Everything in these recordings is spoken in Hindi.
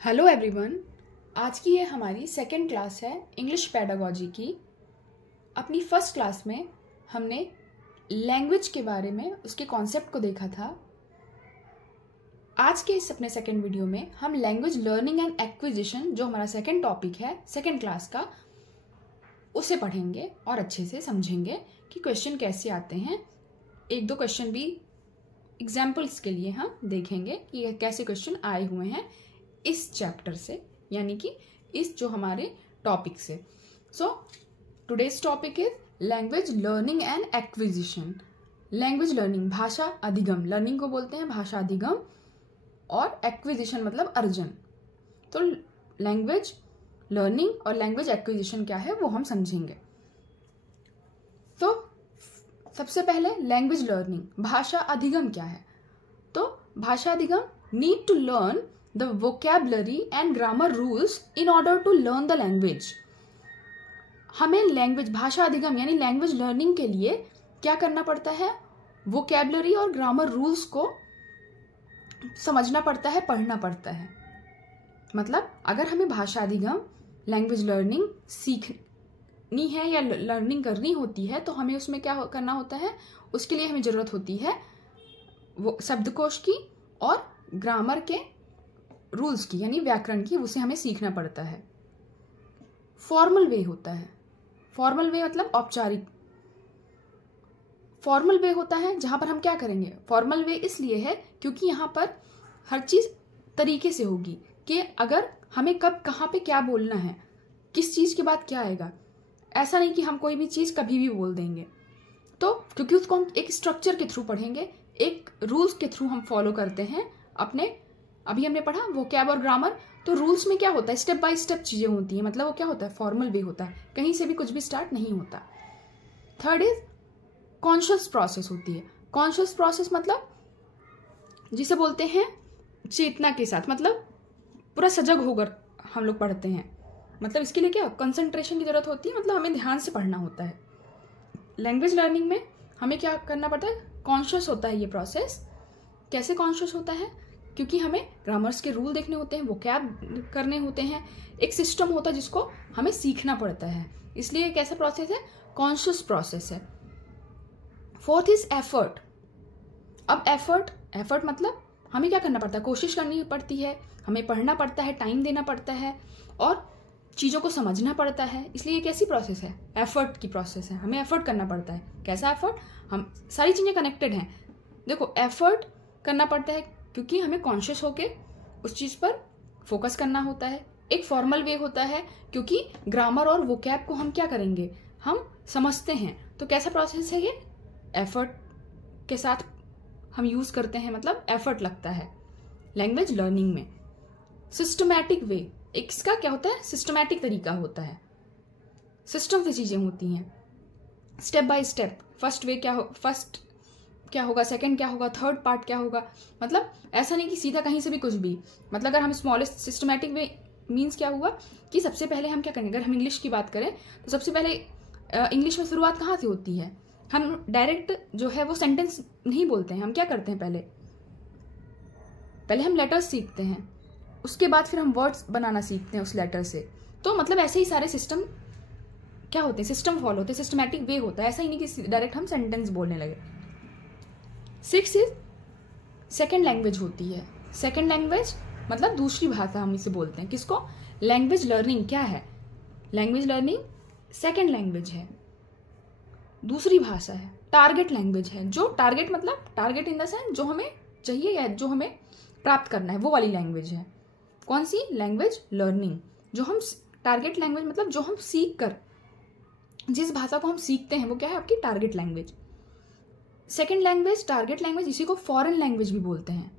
Hello everyone. आज की ये हमारी सेकेंड क्लास है इंग्लिश पेडागोजी की। अपनी फर्स्ट क्लास में हमने लैंग्वेज के बारे में उसके कॉन्सेप्ट को देखा था। आज के इस अपने सेकेंड वीडियो में हम लैंग्वेज लर्निंग एंड एक्विजिशन, जो हमारा सेकेंड टॉपिक है सेकेंड क्लास का, उसे पढ़ेंगे और अच्छे से समझेंगे कि क्वेश्चन कैसे आते हैं। एक दो क्वेश्चन भी एग्जाम्पल्स के लिए हम देखेंगे कि कैसे क्वेश्चन आए हुए हैं इस चैप्टर से, यानी कि इस जो हमारे टॉपिक से। So today's topic is language learning and acquisition. Language learning भाषा अधिगम, लर्निंग को बोलते हैं भाषा अधिगम, और एक्विजिशन मतलब अर्जन। तो लैंग्वेज लर्निंग और लैंग्वेज एक्विजिशन क्या है वो हम समझेंगे। तो सबसे पहले लैंग्वेज लर्निंग, भाषा अधिगम क्या है। तो भाषा अधिगम need to learn the vocabulary and grammar rules in order to learn the language। हमें लैंग्वेज भाषा अधिगम यानी लैंग्वेज लर्निंग के लिए क्या करना पड़ता है, वोकैबुलरी और ग्रामर रूल्स को समझना पड़ता है, पढ़ना पड़ता है। मतलब अगर हमें भाषा अधिगम लैंग्वेज लर्निंग सीखनी है या लर्निंग करनी होती है तो हमें उसमें क्या करना होता है, उसके लिए हमें जरूरत होती है वो शब्दकोश की और ग्रामर के रूल्स की, यानी व्याकरण की, उसे हमें सीखना पड़ता है। फॉर्मल वे होता है, फॉर्मल वे मतलब औपचारिक। फॉर्मल वे होता है जहां पर हम क्या करेंगे, फॉर्मल वे इसलिए है क्योंकि यहां पर हर चीज तरीके से होगी कि अगर हमें कब कहाँ पे क्या बोलना है, किस चीज के बाद क्या आएगा। ऐसा नहीं कि हम कोई भी चीज कभी भी बोल देंगे। तो क्योंकि उसको हम एक स्ट्रक्चर के थ्रू पढ़ेंगे, एक रूल्स के थ्रू हम फॉलो करते हैं अपने। अभी हमने पढ़ा वोकैब और ग्रामर, तो रूल्स में क्या होता है, स्टेप बाय स्टेप चीजें होती हैं। मतलब वो क्या होता है, फॉर्मल वे होता है, कहीं से भी कुछ भी स्टार्ट नहीं होता। थर्ड इज कॉन्शियस प्रोसेस होती है। कॉन्शियस प्रोसेस मतलब जिसे बोलते हैं चेतना के साथ, मतलब पूरा सजग होकर हम लोग पढ़ते हैं। मतलब इसके लिए क्या कंसंट्रेशन की जरूरत होती है, मतलब हमें ध्यान से पढ़ना होता है। लैंग्वेज लर्निंग में हमें क्या करना पड़ता है, कॉन्शियस होता है ये प्रोसेस। कैसे कॉन्शियस होता है, क्योंकि हमें ग्रामर्स के रूल देखने होते हैं, वोकैब करने होते हैं, एक सिस्टम होता है जिसको हमें सीखना पड़ता है। इसलिए एक ऐसा प्रोसेस है, कॉन्शियस प्रोसेस है। Fourth is effort. अब एफर्ट मतलब हमें क्या करना पड़ता है, कोशिश करनी पड़ती है, हमें पढ़ना पड़ता है, टाइम देना पड़ता है और चीज़ों को समझना पड़ता है। इसलिए एक ऐसी प्रोसेस है, एफर्ट की प्रोसेस है, हमें एफर्ट करना पड़ता है। कैसा एफर्ट, हम सारी चीज़ें कनेक्टेड हैं। देखो एफर्ट करना पड़ता है क्योंकि हमें कॉन्शियस होके उस चीज़ पर फोकस करना होता है। एक फॉर्मल वे होता है क्योंकि ग्रामर और वोकैब को हम क्या करेंगे, हम समझते हैं। तो कैसा प्रोसेस है ये, एफर्ट के साथ हम यूज़ करते हैं, मतलब एफर्ट लगता है लैंग्वेज लर्निंग में। सिस्टमैटिक वे, एक इसका क्या होता है, सिस्टमैटिक तरीका होता है, सिस्टम से चीज़ें होती हैं, step by step. First way क्या हो, फर्स्ट क्या होगा, सेकंड क्या होगा, थर्ड पार्ट क्या होगा। मतलब ऐसा नहीं कि सीधा कहीं से भी कुछ भी। मतलब अगर हम स्मॉलेस्ट सिस्टमैटिक वे मीन्स क्या हुआ कि सबसे पहले हम क्या करेंगे, अगर हम इंग्लिश की बात करें तो सबसे पहले इंग्लिश में शुरुआत कहाँ से होती है, हम डायरेक्ट जो है वो सेंटेंस नहीं बोलते हैं। हम क्या करते हैं, पहले हम लेटर्स सीखते हैं, उसके बाद फिर हम वर्ड्स बनाना सीखते हैं उस लेटर से। तो मतलब ऐसे ही सारे सिस्टम क्या होते हैं, सिस्टम फॉलो होते हैं, सिस्टमैटिक वे होता है। ऐसा ही नहीं कि डायरेक्ट हम सेंटेंस बोलने लगे। सिक्स इज सेकेंड लैंग्वेज होती है। सेकेंड लैंग्वेज मतलब दूसरी भाषा हम इसे बोलते हैं। किसको, लैंग्वेज लर्निंग क्या है, लैंग्वेज लर्निंग सेकेंड लैंग्वेज है, दूसरी भाषा है, टारगेट लैंग्वेज है। जो टारगेट मतलब टारगेट इन द सेंस जो हमें चाहिए या जो हमें प्राप्त करना है, वो वाली लैंग्वेज है। कौन सी, लैंग्वेज लर्निंग। जो हम टारगेट लैंग्वेज मतलब जो हम सीख कर, जिस भाषा को हम सीखते हैं वो क्या है, आपकी target language. Second language, target language, इसी को फॉरेन लैंग्वेज भी बोलते हैं।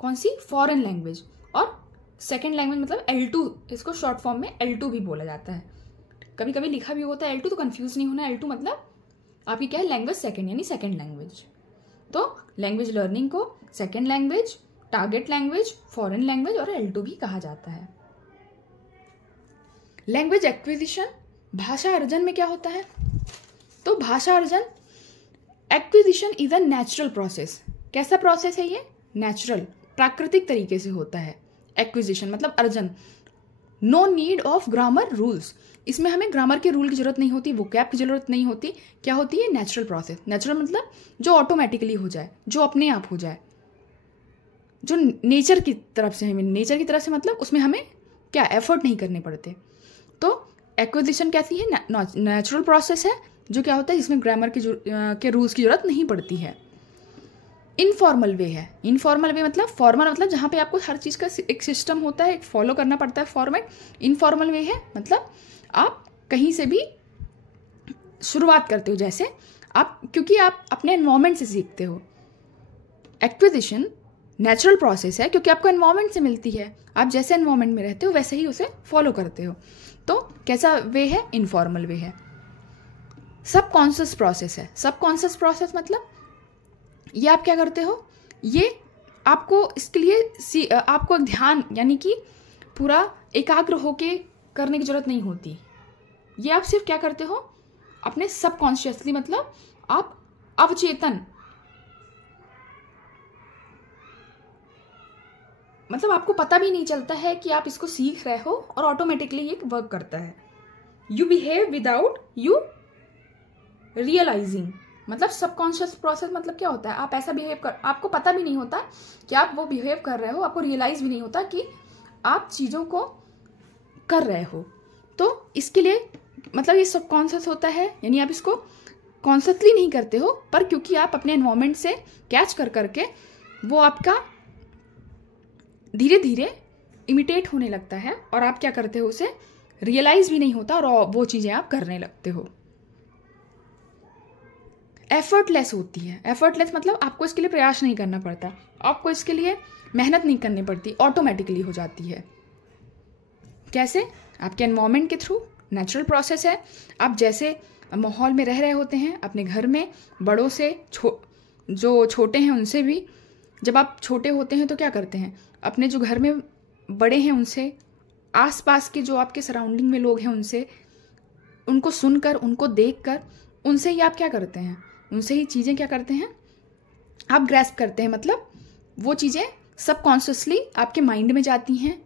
कौन सी, फॉरेन लैंग्वेज। और सेकेंड लैंग्वेज मतलब L2, इसको शॉर्ट फॉर्म में L2 भी बोला जाता है। कभी कभी लिखा भी होता है L2, तो कंफ्यूज नहीं होना। L2 मतलब आपकी क्या है, लैंग्वेज सेकेंड, यानी सेकेंड लैंग्वेज। तो लैंग्वेज लर्निंग को second language, target language, foreign language और L2 भी कहा जाता है। लैंग्वेज एक्विजिशन, भाषा अर्जन में क्या होता है, तो भाषा अर्जन acquisition is a natural process. कैसा प्रोसेस है ये, नेचुरल, प्राकृतिक तरीके से होता है। एक्विजिशन मतलब अर्जन। No need of grammar rules, इसमें हमें ग्रामर के रूल की जरूरत नहीं होती, वोकैब की जरूरत नहीं होती। क्या होती है? Natural process. नेचुरल मतलब जो ऑटोमेटिकली हो जाए, जो अपने आप हो जाए, जो नेचर की तरफ से हमें, नेचर की तरफ से मतलब उसमें हमें क्या एफर्ट नहीं करने पड़ते। तो एक्विजिशन कैसी है? नेचुरल प्रोसेस है जो क्या होता है जिसमें ग्रामर के रूल्स की जरूरत नहीं पड़ती है। इनफॉर्मल वे है। इनफॉर्मल वे मतलब, फॉर्मल मतलब जहाँ पे आपको हर चीज़ का एक सिस्टम होता है, एक फॉलो करना पड़ता है फॉर्मेट। इनफॉर्मल वे है मतलब आप कहीं से भी शुरुआत करते हो, जैसे आप, क्योंकि आप अपने एनवायरमेंट से सीखते हो। एक्विजिशन नेचुरल प्रोसेस है क्योंकि आपको एनवायरमेंट से मिलती है, आप जैसे एनवायरमेंट में रहते हो वैसे ही उसे फॉलो करते हो। तो कैसा वे है? इनफॉर्मल वे है। सबकॉन्शियस प्रोसेस है। सबकॉन्शियस प्रोसेस मतलब ये आप क्या करते हो, ये आपको इसके लिए आपको ध्यान यानी कि पूरा एकाग्र होके करने की जरूरत नहीं होती। ये आप सिर्फ क्या करते हो, अपने सबकॉन्शियसली मतलब आप अवचेतन, मतलब आपको पता भी नहीं चलता है कि आप इसको सीख रहे हो और ऑटोमेटिकली ये वर्क करता है। You behave without you realizing, मतलब सबकॉन्शियस प्रोसेस मतलब क्या होता है, आप ऐसा बिहेव कर, आपको पता भी नहीं होता कि आप वो बिहेव कर रहे हो, आपको रियलाइज भी नहीं होता कि आप चीज़ों को कर रहे हो। तो इसके लिए मतलब ये सबकॉन्शियस होता है, यानी आप इसको कॉन्शियसली नहीं करते हो, पर क्योंकि आप अपने एनवायरमेंट से कैच कर करके वो आपका धीरे धीरे इमिटेट होने लगता है और आप क्या करते हो, उसे रियलाइज भी नहीं होता और वो चीज़ें आप करने लगते हो। एफर्टलेस होती है। एफर्टलेस मतलब आपको इसके लिए प्रयास नहीं करना पड़ता, आपको इसके लिए मेहनत नहीं करनी पड़ती, ऑटोमेटिकली हो जाती है। कैसे? आपके एनवायरमेंट के थ्रू। नेचुरल प्रोसेस है। आप जैसे माहौल में रह रहे होते हैं, अपने घर में बड़ों से जो छोटे हैं उनसे भी, जब आप छोटे होते हैं तो क्या करते हैं, अपने जो घर में बड़े हैं उनसे, आसपास के जो आपके सराउंडिंग में लोग हैं उनसे, उनको सुनकर, उनको देखकर, उनसे ही आप क्या करते हैं, उनसे ही चीज़ें क्या करते हैं, आप ग्रैस्प करते हैं। मतलब वो चीज़ें सबकॉन्शियसली आपके माइंड में जाती हैं,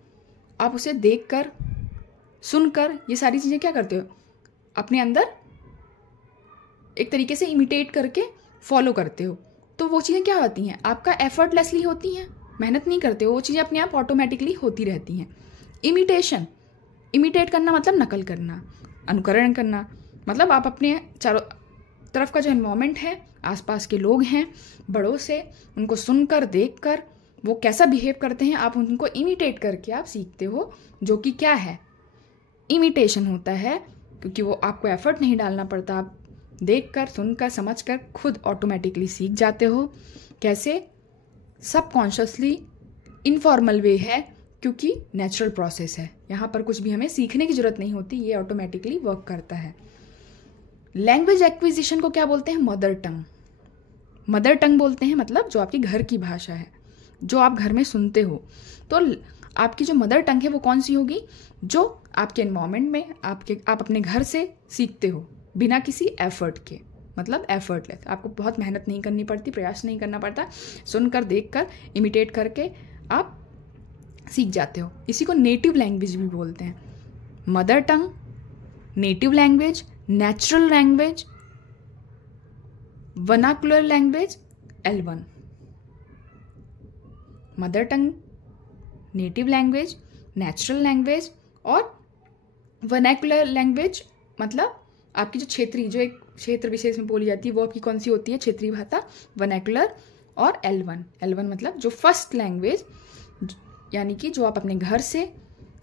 आप उसे देखकर, सुनकर, ये सारी चीज़ें क्या करते हो, अपने अंदर एक तरीके से इमिटेट करके फॉलो करते हो। तो वो चीज़ें क्या होती हैं, आपका एफर्टलेसली होती हैं, मेहनत नहीं करते हो, वो चीज़ें अपने आप ऑटोमेटिकली होती रहती हैं। इमिटेशन, इमिटेट करना मतलब नकल करना, अनुकरण करना, मतलब आप अपने चारों तरफ का जो एनवायरमेंट है, आसपास के लोग हैं, बड़ों से, उनको सुनकर, देखकर वो कैसा बिहेव करते हैं, आप उनको इमिटेट करके आप सीखते हो, जो कि क्या है, इमिटेशन होता है। क्योंकि वो आपको एफर्ट नहीं डालना पड़ता, आप देखकर, सुनकर, समझकर खुद ऑटोमेटिकली सीख जाते हो। कैसे? सबकॉन्शियसली। इनफॉर्मल वे है क्योंकि नेचुरल प्रोसेस है, यहाँ पर कुछ भी हमें सीखने की जरूरत नहीं होती, ये ऑटोमेटिकली वर्क करता है। लैंग्वेज एक्विजिशन को क्या बोलते हैं? Mother tongue. मदर टंग बोलते हैं मतलब जो आपकी घर की भाषा है, जो आप घर में सुनते हो। तो आपकी जो मदर टंग है वो कौन सी होगी? जो आपके एनवायरमेंट में आप अपने घर से सीखते हो बिना किसी एफर्ट के, मतलब एफर्टलेस। आपको बहुत मेहनत नहीं करनी पड़ती, प्रयास नहीं करना पड़ता, सुनकर, देखकर, इमिटेट करके आप सीख जाते हो। इसी को नेटिव लैंग्वेज भी बोलते हैं। Mother tongue, native language, natural language, vernacular language, L1। Mother tongue, native language, natural language और वर्नाकुलर लैंग्वेज मतलब आपकी जो क्षेत्रीय, जो एक क्षेत्र विशेष में बोली जाती है, वो आपकी कौन सी होती है? क्षेत्रीय भाषा, वर्नाकुलर। और L1 मतलब जो फर्स्ट लैंग्वेज, यानी कि जो आप अपने घर से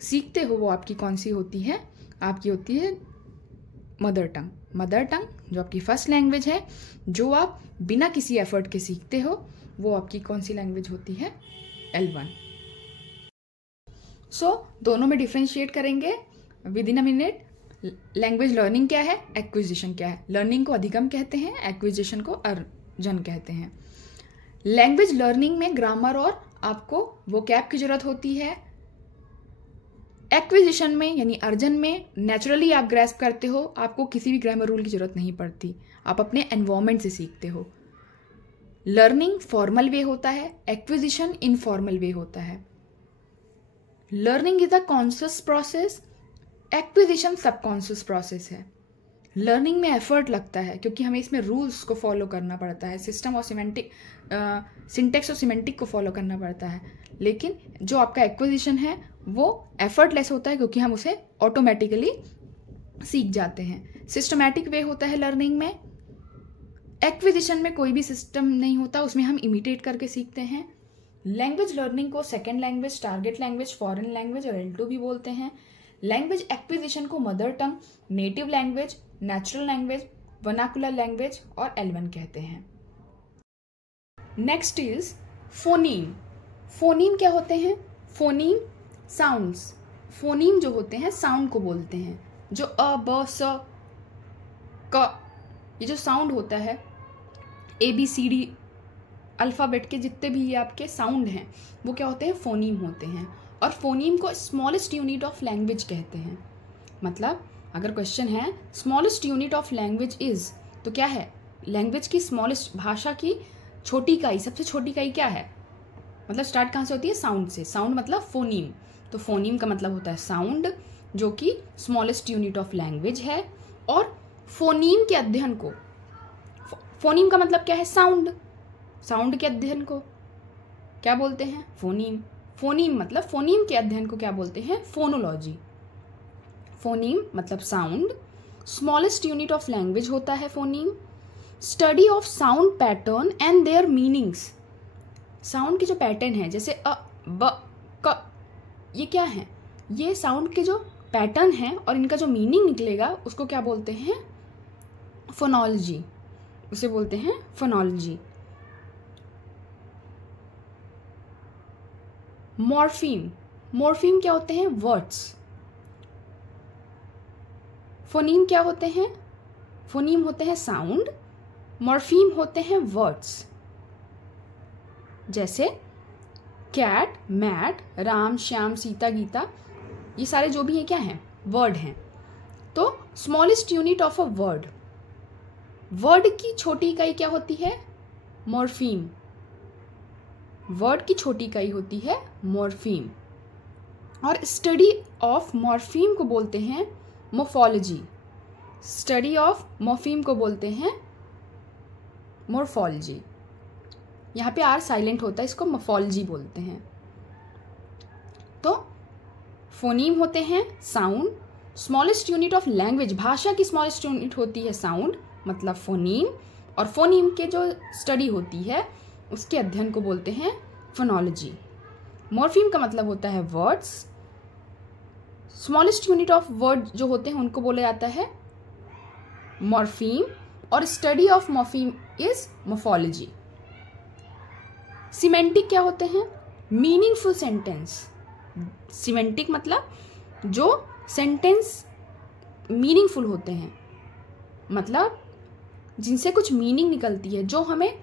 सीखते हो, वो आपकी कौन सी होती है? आपकी होती है मदर टंग। मदर टंग जो आपकी फर्स्ट लैंग्वेज है, जो आप बिना किसी एफर्ट के सीखते हो, वो आपकी कौन सी लैंग्वेज होती है? L1। दोनों में डिफ्रेंशिएट करेंगे with in a minute. Language learning क्या है, एक्विजिशन क्या है। लर्निंग को अधिगम कहते हैं, एक्विजिशन को अर्जन कहते हैं। लैंग्वेज लर्निंग में ग्रामर और आपको वोकैब की जरूरत होती है। एक्विजिशन में यानी अर्जन में नेचुरली आप ग्रैस्प करते हो, आपको किसी भी ग्रामर रूल की जरूरत नहीं पड़ती, आप अपने एनवायरमेंट से सीखते हो। लर्निंग फॉर्मल वे होता है, एक्विजिशन इनफॉर्मल वे होता है। Learning is a conscious process, acquisition subconscious process है। लर्निंग में एफर्ट लगता है क्योंकि हमें इसमें रूल्स को फॉलो करना पड़ता है, सिस्टम और सिंटेक्स और सिमेंटिक को फॉलो करना पड़ता है। लेकिन जो आपका एक्विजिशन है वो एफर्टलेस होता है क्योंकि हम उसे ऑटोमेटिकली सीख जाते हैं। सिस्टमैटिक वे होता है लर्निंग में। एक्विजिशन में कोई भी सिस्टम नहीं होता, उसमें हम इमिटेट करके सीखते हैं। लैंग्वेज लर्निंग को second language, target language, foreign language और L2 भी बोलते हैं। लैंग्वेज एक्विजिशन को mother tongue, native language, natural language, vernacular language और L1 कहते हैं। Next is phoneme. फोनीम क्या होते हैं? Phoneme sounds. फोनीम जो होते हैं साउंड को बोलते हैं। जो अ, ब, स, क, ये जो साउंड होता है, ABCD अल्फ़ाबेट के जितने भी ये आपके साउंड हैं वो क्या होते हैं? फोनीम होते हैं। और फोनीम को स्मॉलेस्ट यूनिट ऑफ लैंग्वेज कहते हैं। मतलब अगर क्वेश्चन है smallest unit of language is, तो क्या है? लैंग्वेज की स्मॉलेस्ट, भाषा की छोटी इकाई, सबसे छोटी इकाई क्या है? मतलब स्टार्ट कहाँ से होती है? साउंड से। साउंड मतलब फोनीम। तो फोनीम का मतलब होता है साउंड, जो कि स्मॉलेस्ट यूनिट ऑफ लैंग्वेज है। और फोनीम के अध्ययन को, फोनीम का मतलब क्या है? साउंड। साउंड के अध्ययन को क्या बोलते हैं? फोनीम। फोनीम मतलब फोनीम के अध्ययन को क्या बोलते हैं? फोनोलॉजी। फोनीम मतलब sound, smallest unit of language होता है phoneme. Study of sound pattern and there meanings. Sound के जो पैटर्न है, जैसे अ, ब, क, ये क्या है? ये साउंड के जो पैटर्न है और इनका जो मीनिंग निकलेगा उसको क्या बोलते हैं? फोनोलॉजी। उसे बोलते हैं फोनोलॉजी। मॉर्फीम। मॉर्फीम क्या होते हैं? वर्ड्स। फोनीम क्या होते हैं? फोनीम होते हैं साउंड, मॉर्फीम होते हैं वर्ड्स। जैसे कैट, मैट, राम, श्याम, सीता, गीता, ये सारे जो भी हैं क्या हैं? वर्ड हैं। तो smallest unit of a word, word की छोटी इकाई क्या होती है? मॉर्फीम। वर्ड की छोटी इकाई होती है मॉर्फीम। और स्टडी ऑफ मॉर्फीम को बोलते हैं मोर्फोलॉजी। स्टडी ऑफ मॉर्फीम को बोलते हैं मोर्फोलॉजी। यहाँ पे आर साइलेंट होता है, इसको मोर्फोलॉजी बोलते हैं। तो फोनीम होते हैं sound, smallest unit of language, भाषा की स्मॉलेस्ट यूनिट होती है साउंड मतलब फोनीम। और फोनीम के जो स्टडी होती है उसके अध्ययन को बोलते हैं फोनोलॉजी। मॉर्फीम का मतलब होता है words, smallest unit of word जो होते हैं उनको बोला जाता है मॉर्फीम। और study of morpheme is morphology. Semantic क्या होते हैं? Meaningful sentence. सिमेंटिक मतलब जो सेंटेंस मीनिंगफुल होते हैं, मतलब जिनसे कुछ मीनिंग निकलती है, जो हमें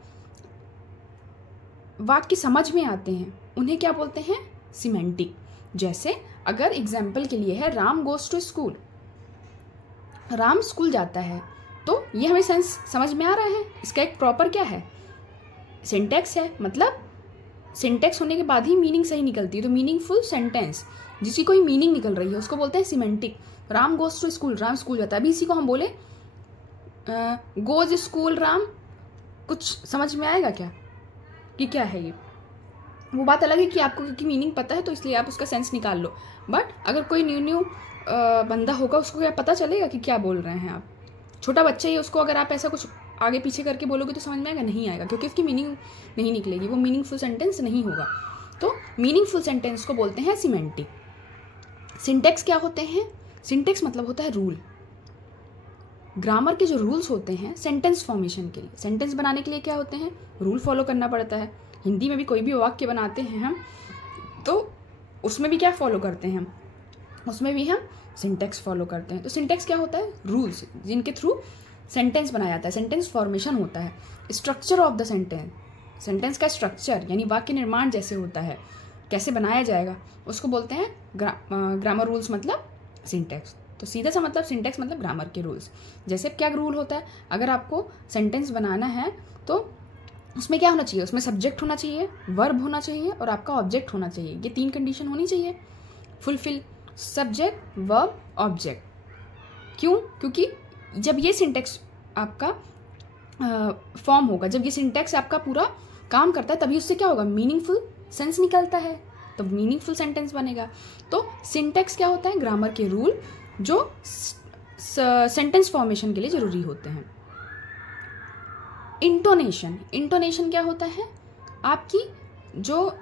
वाक्य समझ में आते हैं, उन्हें क्या बोलते हैं? सिमेंटिक। जैसे अगर एग्जाम्पल के लिए है Ram goes to school, Ram school जाता है, तो ये हमें सेंस समझ में आ रहा है। इसका एक प्रॉपर क्या है? सिंटेक्स है। मतलब सिंटेक्स होने के बाद ही मीनिंग सही निकलती है। तो मीनिंगफुल सेंटेंस जिसकी कोई मीनिंग निकल रही है उसको बोलते हैं semantic. Ram goes to school, Ram school जाता है। अभी इसी को हम बोले गोज स्कूल राम, कुछ समझ में आएगा क्या कि क्या है ये? वो बात अलग है कि आपको क्योंकि मीनिंग पता है तो इसलिए आप उसका सेंस निकाल लो। बट अगर कोई न्यू बंदा होगा उसको क्या पता चलेगा कि क्या बोल रहे हैं आप? छोटा बच्चा ही, उसको अगर आप ऐसा कुछ आगे पीछे करके बोलोगे तो समझ में आएगा? नहीं आएगा, क्योंकि उसकी मीनिंग नहीं निकलेगी, वो मीनिंगफुल सेंटेंस नहीं होगा। तो मीनिंगफुल सेंटेंस को बोलते हैं सिमेंटिक। सिंटेक्स क्या होते हैं? सिंटेक्स मतलब होता है रूल। ग्रामर के जो रूल्स होते हैं सेंटेंस फॉर्मेशन के लिए, सेंटेंस बनाने के लिए क्या होते हैं? रूल फॉलो करना पड़ता है। हिंदी में भी कोई भी वाक्य बनाते हैं हम, तो उसमें भी क्या फॉलो करते हैं हम? उसमें भी हम सिंटेक्स फॉलो करते हैं। तो सिंटेक्स क्या होता है? रूल्स जिनके थ्रू सेंटेंस बनाया जाता है, सेंटेंस फॉर्मेशन होता है। Structure of the sentence, sentence का स्ट्रक्चर यानी वाक्य निर्माण जैसे होता है, कैसे बनाया जाएगा, उसको बोलते हैं ग्रामर रूल्स मतलब सिंटेक्स। तो सीधा सा मतलब सिंटेक्स मतलब ग्रामर के रूल्स। जैसे क्या रूल होता है? अगर आपको सेंटेंस बनाना है तो उसमें क्या होना चाहिए? उसमें सब्जेक्ट होना चाहिए, वर्ब होना चाहिए और आपका ऑब्जेक्ट होना चाहिए। ये 3 कंडीशन होनी चाहिए। Fulfil, subject, verb, object. क्यों? क्योंकि जब ये सिंटेक्स आपका फॉर्म होगा, जब ये सिंटेक्स आपका पूरा काम करता है, तभी उससे क्या होगा, मीनिंगफुल सेंस निकलता है, तो मीनिंगफुल सेंटेंस बनेगा। तो सिंटेक्स क्या होता है? ग्रामर के रूल जो सेंटेंस फॉर्मेशन के लिए जरूरी होते हैं। इंटोनेशन, इंटोनेशन क्या होता है? आपकी जो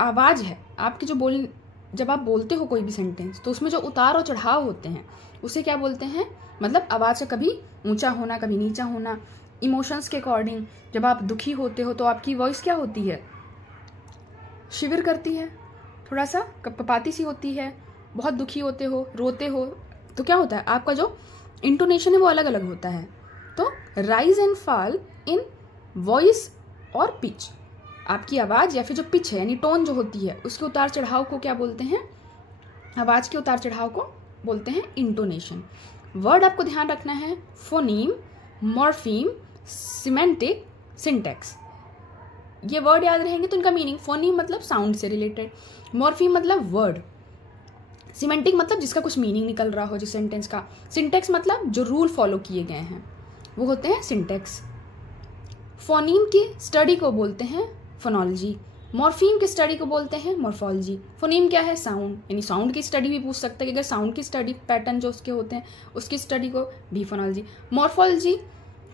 आवाज़ है, आपकी जो जब आप बोलते हो कोई भी सेंटेंस, तो उसमें जो उतार और चढ़ाव होते हैं उसे क्या बोलते हैं? मतलब आवाज़ का कभी ऊंचा होना, कभी नीचा होना, इमोशंस के अकॉर्डिंग। जब आप दुखी होते हो तो आपकी वॉइस क्या होती है? शिविर करती है, थोड़ा सा कपकपाती सी होती है। बहुत दुखी होते हो, रोते हो, तो क्या होता है? आपका जो इंटोनेशन है वो अलग अलग होता है। तो rise and fall in voice और पिच, आपकी आवाज़ या फिर जो पिच है यानी टोन जो होती है उसके उतार चढ़ाव को क्या बोलते हैं? आवाज़ के उतार चढ़ाव को बोलते हैं इंटोनेशन। वर्ड आपको ध्यान रखना है, फोनीम, मॉर्फीम, सिमेंटिक, सिंटेक्स। ये वर्ड याद रहेंगे तो इनका मीनिंग, फोनीम मतलब साउंड से रिलेटेड, मॉर्फीम मतलब वर्ड, सिमेंटिक मतलब जिसका कुछ मीनिंग निकल रहा हो जिस सेंटेंस का, सिंटेक्स मतलब जो रूल फॉलो किए गए हैं वो होते हैं सिंटेक्स। फोनीम की स्टडी को बोलते हैं फोनोलॉजी, मॉर्फीम की स्टडी को बोलते हैं मॉर्फोलॉजी। फोनीम क्या है? साउंड, यानी साउंड की स्टडी भी पूछ सकते हैं कि अगर साउंड की स्टडी पैटर्न जो उसके होते हैं उसकी स्टडी को भी फोनोलॉजी। मॉर्फोलॉजी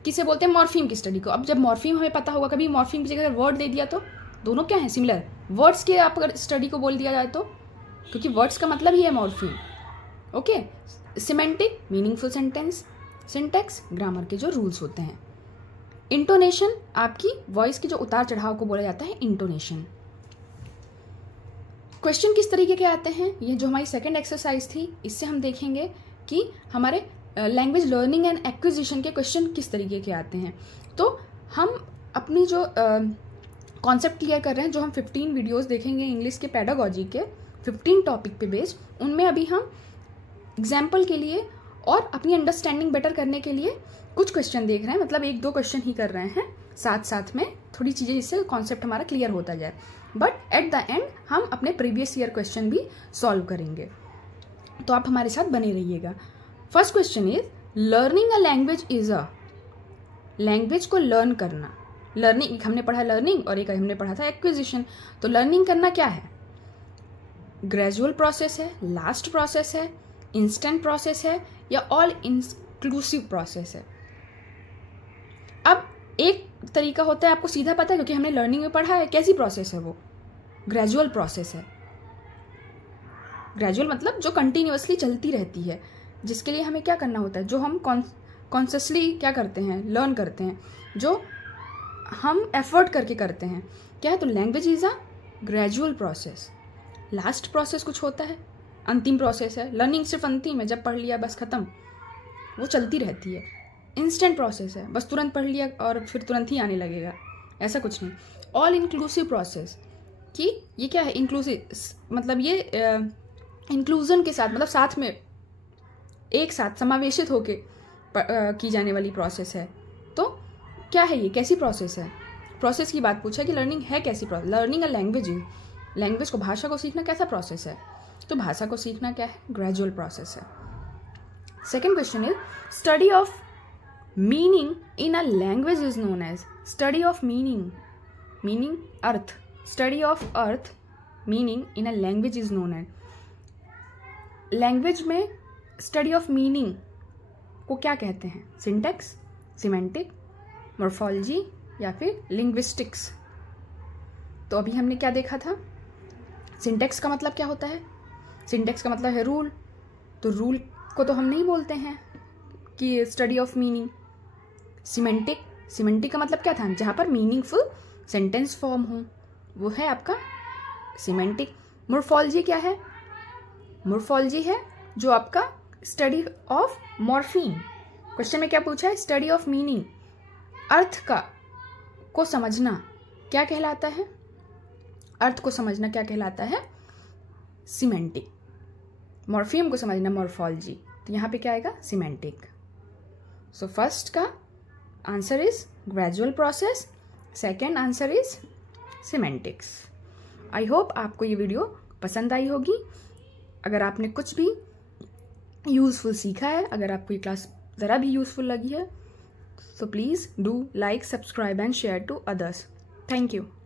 किसे बोलते हैं? मॉर्फीम की स्टडी को। अब जब मॉर्फीम हमें पता होगा, कभी मॉर्फीम की जगह अगर वर्ड दे दिया तो दोनों क्या है? सिमिलर। वर्ड्स के आप अगर स्टडी को बोल दिया जाए तो, क्योंकि वर्ड्स का मतलब ही है morpheme. Okay. Semantic meaningful sentence, syntax grammar के जो रूल्स होते हैं। इंटोनेशन आपकी वॉइस के जो उतार चढ़ाव को बोला जाता है इंटोनेशन। क्वेश्चन किस तरीके के आते हैं? ये जो हमारी सेकंड एक्सरसाइज थी, इससे हम देखेंगे कि हमारे लैंग्वेज लर्निंग एंड एक्विजिशन के क्वेश्चन किस तरीके के आते हैं। तो हम अपनी जो कॉन्सेप्ट क्लियर कर रहे हैं, जो हम 15 वीडियोस देखेंगे इंग्लिश के पेडागोजी के 15 टॉपिक पे बेस्ड, उनमें अभी हम एग्जाम्पल के लिए और अपनी अंडरस्टैंडिंग बेटर करने के लिए कुछ क्वेश्चन देख रहे हैं। मतलब 1-2 क्वेश्चन ही कर रहे हैं साथ साथ में, थोड़ी चीज़ें जिससे कॉन्सेप्ट हमारा क्लियर होता जाए। बट एट द एंड हम अपने प्रीवियस ईयर क्वेश्चन भी सॉल्व करेंगे, तो आप हमारे साथ बने रहिएगा। First question is, learning a language is a, language को लर्न करना। लर्निंग, एक हमने पढ़ा लर्निंग और एक हमने पढ़ा था एक्विजिशन। तो लर्निंग करना क्या है? ग्रेजुअल प्रोसेस है, लास्ट प्रोसेस है, इंस्टेंट प्रोसेस है, या ऑल इंक्लूसिव प्रोसेस है? अब एक तरीका होता है, आपको सीधा पता है क्योंकि हमने लर्निंग में पढ़ा है, कैसी प्रोसेस है वो? ग्रेजुअल प्रोसेस है। ग्रेजुअल मतलब जो कंटिन्यूअसली चलती रहती है, जिसके लिए हमें क्या करना होता है, जो हम कॉन्शियसली क्या करते हैं, लर्न करते हैं, जो हम एफर्ट करके करते हैं। क्या है? तो language is a gradual process. Last process कुछ होता है, अंतिम प्रोसेस है। लर्निंग सिर्फ अंतिम है, जब पढ़ लिया बस खत्म, वो चलती रहती है। इंस्टेंट प्रोसेस है, बस तुरंत पढ़ लिया और फिर तुरंत ही आने लगेगा, ऐसा कुछ नहीं। ऑल इंक्लूसिव प्रोसेस, कि ये क्या है? इंक्लूसिव मतलब ये इंक्लूजन के साथ, मतलब साथ में एक साथ समावेशित होके की जाने वाली प्रोसेस है। तो क्या है ये? कैसी प्रोसेस है? प्रोसेस की बात पूछा कि लर्निंग है कैसी process. Learning a language, language को, भाषा को सीखना कैसा प्रोसेस है? तो भाषा को सीखना क्या है? ग्रेजुअल प्रोसेस है। Second question is, study of meaning in a language is known as, study of meaning, meaning अर्थ, स्टडी ऑफ अर्थ meaning in a language is known as. Language में स्टडी ऑफ मीनिंग को क्या कहते हैं? सिंटेक्स, सिमेंटिक, मॉर्फोलॉजी, या फिर लिंग्विस्टिक्स। तो अभी हमने क्या देखा था? सिंटेक्स का मतलब क्या होता है? सिंटेक्स का मतलब है रूल। तो रूल को तो हम नहीं बोलते हैं कि study of meaning. Semantic, semantic का मतलब क्या था? जहाँ पर मीनिंगफुल सेंटेंस फॉर्म हो, वो है आपका सिमेंटिक। मॉर्फोलॉजी क्या है? मॉर्फोलॉजी है जो आपका स्टडी ऑफ मॉर्फीम। क्वेश्चन में क्या पूछा है? स्टडी ऑफ मीनिंग, अर्थ का को समझना क्या कहलाता है? अर्थ को समझना क्या कहलाता है? सिमेंटिक। मॉर्फीम को समझना मॉर्फोलॉजी। तो यहाँ पे क्या आएगा? सिमेंटिक। सो फर्स्ट का answer is gradual process, second answer is semantics. I hope आपको ये वीडियो पसंद आई होगी। अगर आपने कुछ भी यूज़फुल सीखा है, अगर आपको ये क्लास ज़रा भी यूज़फुल लगी है, so please do like, subscribe and share to others. Thank you.